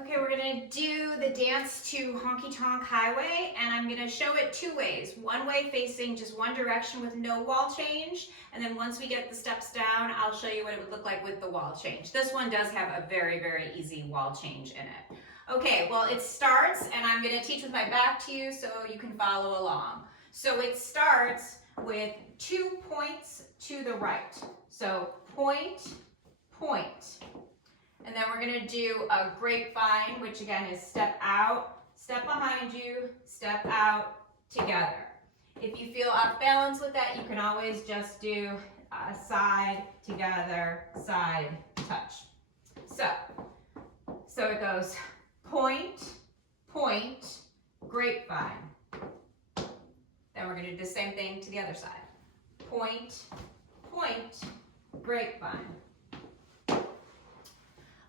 Okay, we're gonna do the dance to Honky Tonk Highway, and I'm gonna show it two ways. One way facing just one direction with no wall change, and then once we get the steps down, I'll show you what it would look like with the wall change. This one does have a very, very easy wall change in it. Okay, well it starts, and I'm gonna teach with my back to you so you can follow along. So it starts with 2 points to the right. So point, point. And then we're gonna do a grapevine, which again is step out, step behind you, step out, together. If you feel off balance with that, you can always just do a side, together, side, touch. So it goes point, point, grapevine. Then we're gonna do the same thing to the other side. Point, point, grapevine.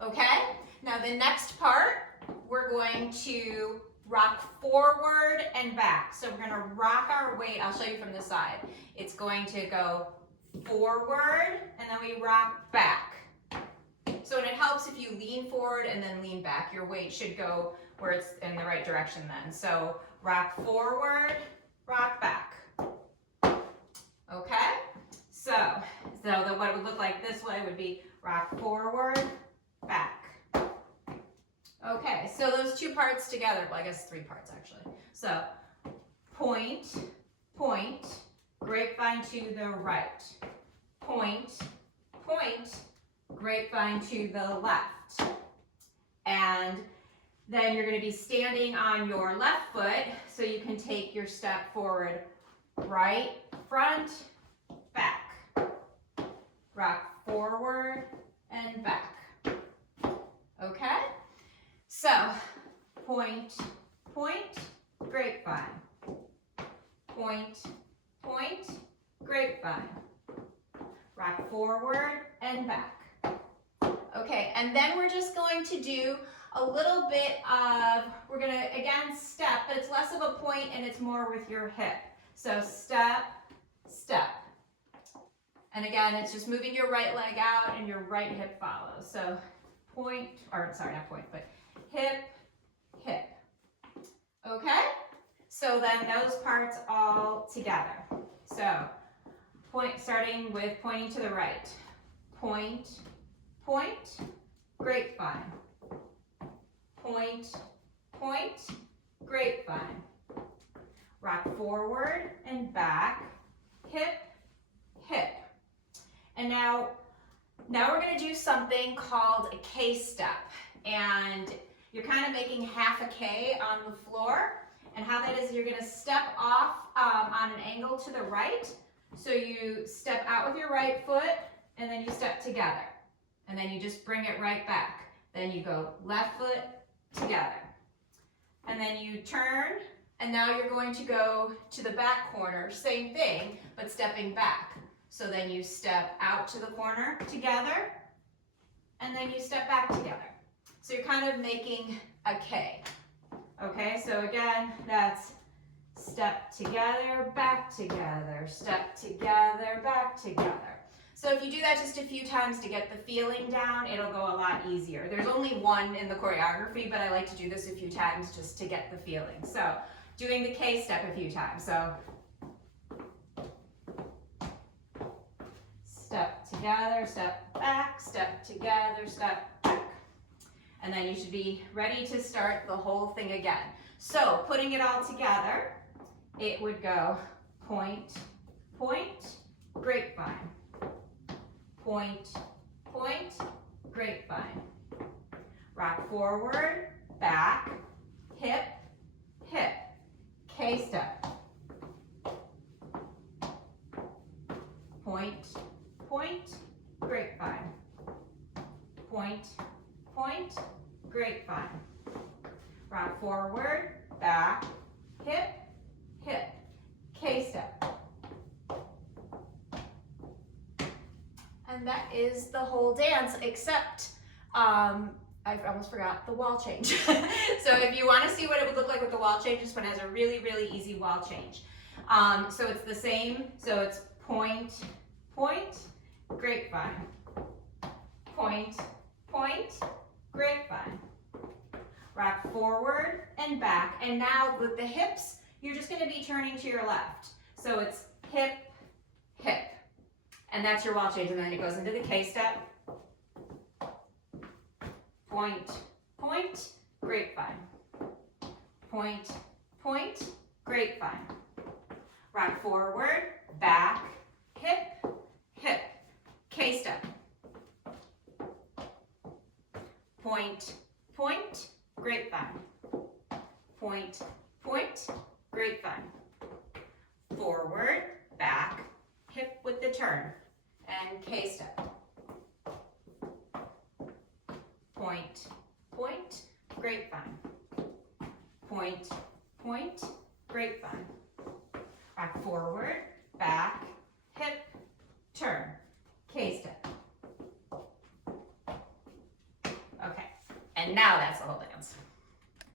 Okay, now the next part, we're going to rock forward and back. So we're gonna rock our weight, I'll show you from the side. It's going to go forward and then we rock back. So it helps if you lean forward and then lean back. Your weight should go where it's in the right direction then. So rock forward, rock back. Okay, so what it would look like this way would be rock forward, back. Okay, so those two parts together, well I guess 3 parts actually. So point, point, grapevine to the right. Point, point, grapevine to the left. And then you're going to be standing on your left foot so you can take your step forward, right, front, back. Rock forward and back. Okay? So, point, point, grapevine. Point, point, grapevine. Rock forward and back. Okay, and then we're just going to do a little bit of, we're gonna, again, step, but it's less of a point and it's more with your hip. So step, step. And again, it's just moving your right leg out and your right hip follows. So point, or sorry, not point, but hip, hip. Okay? So then those parts all together. So point, starting with pointing to the right. Point, point, grapevine. Point, point, grapevine. Rock forward and back, hip, hip. And now we're going to do something called a K step. And you're kind of making half a K on the floor. And how that is, you're going to step off on an angle to the right. So you step out with your right foot, and then you step together. And then you just bring it right back. Then you go left foot, together. And then you turn, and now you're going to go to the back corner, same thing, but stepping back. So then you step out to the corner together, and then you step back together. So you're kind of making a K. Okay, so again, that's step together, back together, step together, back together. So if you do that just a few times to get the feeling down, it'll go a lot easier. There's only one in the choreography, but I like to do this a few times just to get the feeling. So doing the K step a few times. So step together, step back, step together, step back. And then you should be ready to start the whole thing again. So putting it all together, it would go point, point, grapevine. Point, point, grapevine. Rock forward, back, hip, hip. K step. Point, point, grapevine. Point, point, grapevine. Rock forward, back, hip, hip. K step. And that is the whole dance, except I almost forgot the wall change. So if you want to see what it would look like with the wall change, this one has a really, really easy wall change. So it's the same. So it's point, point, grapevine. Point, point, grapevine. Rock forward and back. And now with the hips, you're just gonna be turning to your left. So it's hip, hip. And that's your wall change. And then it goes into the K step. Point, point, grapevine. Point, point, grapevine. Rock forward, back, hip, hip. K step. Point, point, grapevine. Point, point, grapevine. Forward, back, hip with the turn, and K step. Point, point, grapevine. Point, point, grapevine. Rock forward, back, hip, turn, K step. Okay, and now that's the whole dance.